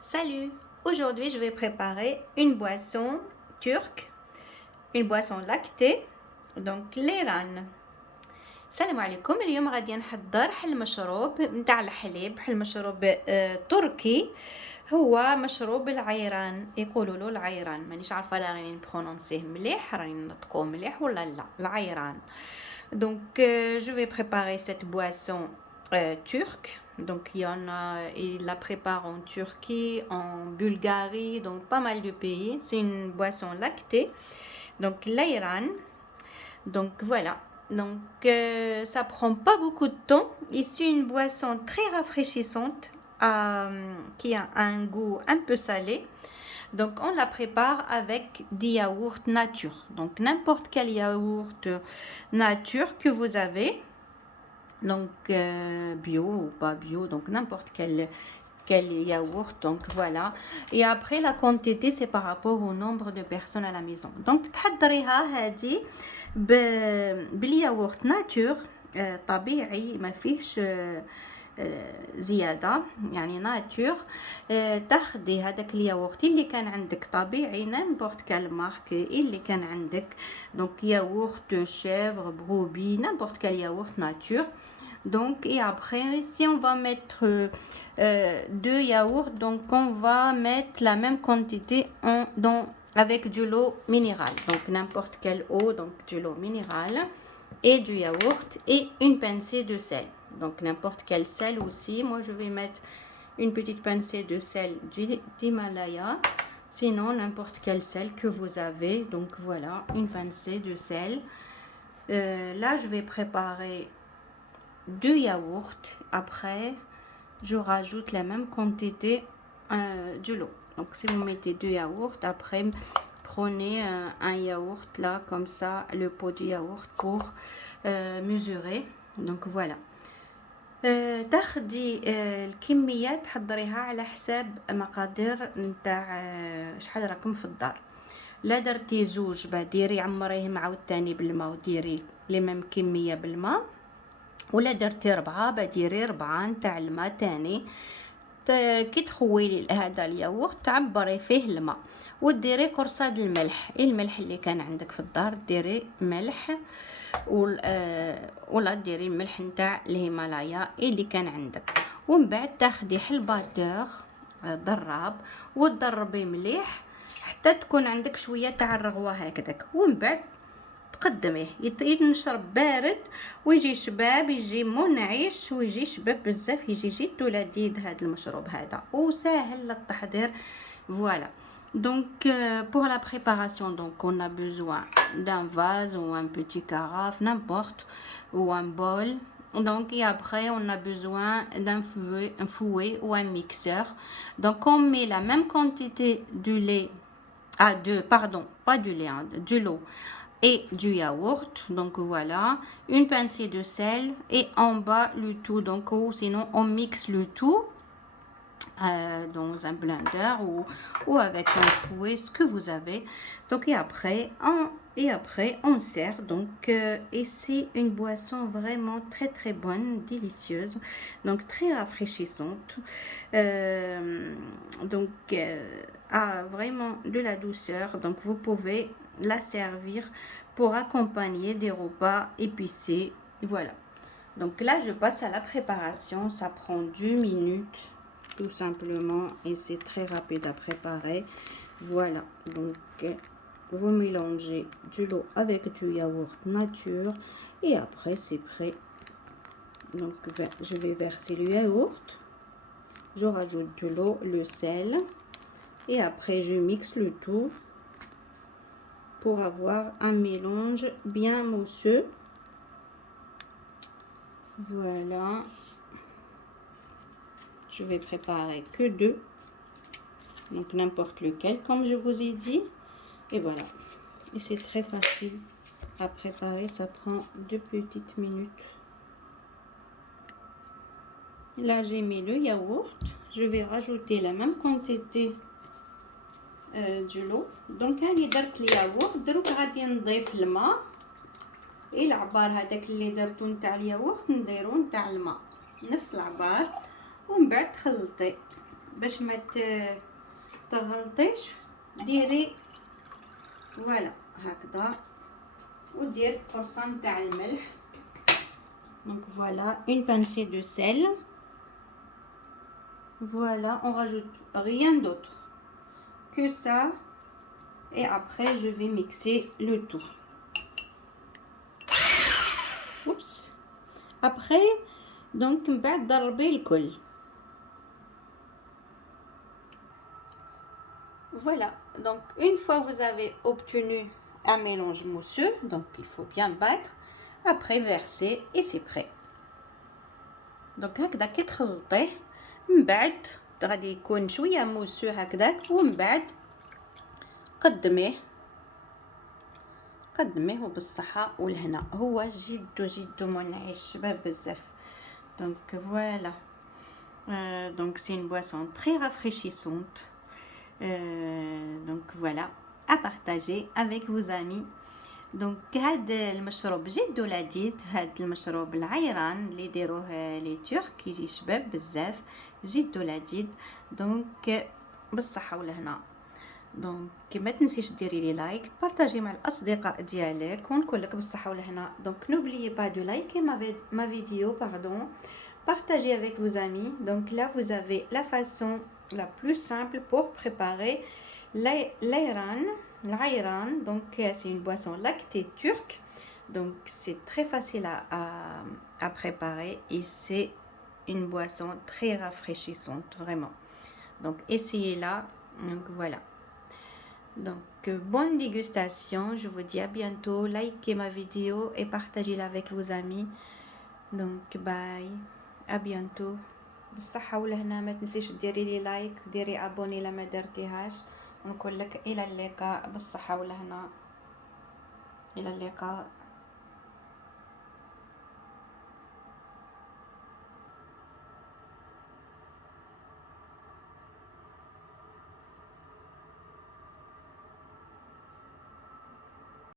Salut! Aujourd'hui, je vais préparer une boisson turque, une boisson lactée, donc l'Iran. السلام عليكم. اليوم غادي نحضر حل مشروب نتاع الحليب، حل مشروب تركي. هو مشروب العيران، يقولوا له العيران. مانيش عارفه لا راني نبرونونسيه مليح، راني نطقوه مليح ولا لا. العيران. Donc je vais préparer cette boisson turque. Donc il y en a, ils la préparent en Turquie, en Bulgarie, donc pas mal de pays. C'est une boisson lactée. Donc l'Iran. Donc voilà. Donc ça prend pas beaucoup de temps. Ici une boisson très rafraîchissante qui a un goût un peu salé. Donc on la prépare avec des yaourts nature. Donc n'importe quel yaourt nature que vous avez. Donc bio ou pas bio, donc n'importe quel yaourt, donc voilà. Et après la quantité c'est par rapport au nombre de personnes à la maison. Donc تحضريها هذه بالياغورت ناتور طبيعي ما فيهش زياده، يعني ناتور. تاخدي هذاك الياغورت اللي كان عندك طبيعي نيمبورت كال مارك اللي كان عندك، دونك ياغورت شيفر بروبي نيمبورت كال ياغورت ناتور. Donc et après si on va mettre deux yaourts, donc on va mettre la même quantité avec du lot minéral, donc n'importe quelle eau, donc du lot minéral et du yaourt et une pincée de sel, donc n'importe quel sel aussi. Moi je vais mettre une petite pincée de sel d'Himalaya, sinon n'importe quel sel que vous avez. Donc voilà, une pincée de sel. Là je vais préparer deux yaourts. Après je rajoute la même quantité de l'eau. Donc si vous mettez deux yaourts, après prenez un yaourt là comme ça, le pot de yaourt pour mesurer. Donc voilà. تاخدي الكميه تحضريها على حساب مقادير نتاع شحال راكم في الدار. لا درتي زوج بعد ديري عمريه معاود تاني بالماء وديري لي ميم كميه بالماء، ولا درتي 4 بديري 4 نتاع الماء تاني. كي تخويلي هذا الياغورت تعبري فيه الماء وديري قرصه د الملح اللي كان عندك في الدار، ديري ملح ولا ديري الملح نتاع الهيمالايا اللي كان عندك. ومن بعد تاخدي حلباتور ضراب وتضربي مليح حتى تكون عندك شويه تاع الرغوه هكذاك. ومن بعد تقدميه ينشرب بارد ويجي شباب، يجي منعش ويجي شباب بزاف، يجي جد لذيذ هذا المشروب هذا وسهل للتحضير. Voilà. Donc pour la préparation, donc on a besoin d'un vase ou un petit carafe, n'importe, ou un bol. Donc et après on a besoin d'un fouet ou un mixeur. Donc on met la même quantité de lait pas du lait, de l'eau et du yaourt. Donc voilà, une pincée de sel et en bas le tout. Donc sinon on mixe le tout dans un blender ou avec un fouet, ce que vous avez. Donc et après on sert. Donc et c'est une boisson vraiment très très bonne, délicieuse, donc très rafraîchissante. Donc a vraiment de la douceur. Donc vous pouvez la servir pour accompagner des repas épicés. Voilà. Donc là je passe à la préparation. Ça prend 2 minutes tout simplement et c'est très rapide à préparer. Voilà. Donc vous mélangez de l'eau avec du yaourt nature et après c'est prêt. Donc je vais verser le yaourt, je rajoute de l'eau, le sel et après je mixe le tout pour avoir un mélange bien mousseux. Voilà. Je vais préparer que 2, donc n'importe lequel comme je vous ai dit. Et voilà. Et c'est très facile à préparer, ça prend 2 petites minutes. Là j'ai mis le yaourt, je vais rajouter la même quantité de l'eau. Donc هاني درت الياغورت، دروك غادي نضيف الماء، العبار هذاك اللي درتو نتاع الياغورت نديرو نتاع الماء نفس العبار ومن بعد تخلطي. باش ما تغلطيش ديري فوالا هكذا، ودير قرصه نتاع الملح. Donc voilà une pincée de sel. Voilà, on rajoute rien d'autre que ça, et après je vais mixer le tout. Oups. Après donc بعد ضربي الكل. Voilà, donc une fois vous avez obtenu un mélange mousseux, donc il faut bien battre, après verser et c'est prêt. Donc هكذا كي تخلطيه من بعد غادي يكون شويه موسو هكذاك، ومن بعد قدميه بالصحه والهنا. هو جدو منعش شباب بزاف. Donc voilà, donc c'est une boisson très rafraîchissante. Donc voilà, à partager avec vos amis. دونك هاد المشروب جد لذيذ، هاد المشروب العيران اللي يديروه لي ترك يجي شباب بزاف، جد لذيذ. دونك بالصحه والهنا. دونك ما تنسيش ديري لي لايك، بارطاجي مع الاصدقاء ديالك، ونقول لك بالصحه والهنا. دونك n'oubliez pas de liker ma vidéo, pardon, partagez avec vos amis. Donc là vous avez la façon la plus simple pour préparer l'ayran. L'ayran, donc c'est une boisson lactée turque, donc c'est très facile à préparer et c'est une boisson très rafraîchissante, vraiment. Donc essayez-la. Donc voilà. Donc bonne dégustation, je vous dis à bientôt. Likez ma vidéo et partagez-la avec vos amis. Donc bye, à bientôt. بالصحة والهنا. ما تنسيش ديري لي لايك، ديري ابوني لما درتيهاش، ونقول لك الى اللقاء بالصحة والهنا. الى اللقاء.